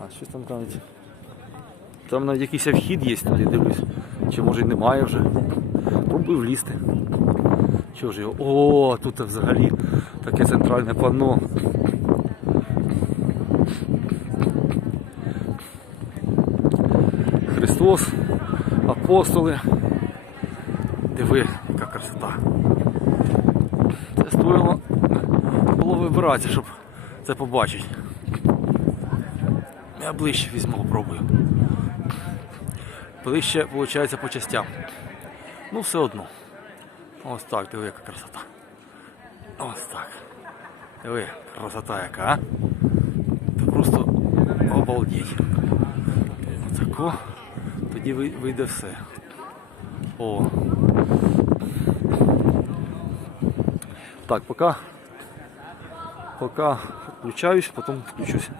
А, щось там кажуть. Там навіть якийсь вхід є туди, дивлюсь. Чи може й немає вже. Пробую влізти. Чого ж його? О, тут взагалі таке центральне панно. Христос, апостоли. Диви, яка красота. Це стоїло було вибиратися, щоб це побачити. Я ближче візьму, попробую. Ближче, виходить, по частям. Ну, все одно. Ось так, диви, яка красота. Ось так. Диви, красота яка, а? Це просто обалдеть. Отако. Тоді вийде все. О. Так, поки, поки включаюсь, потім включусь.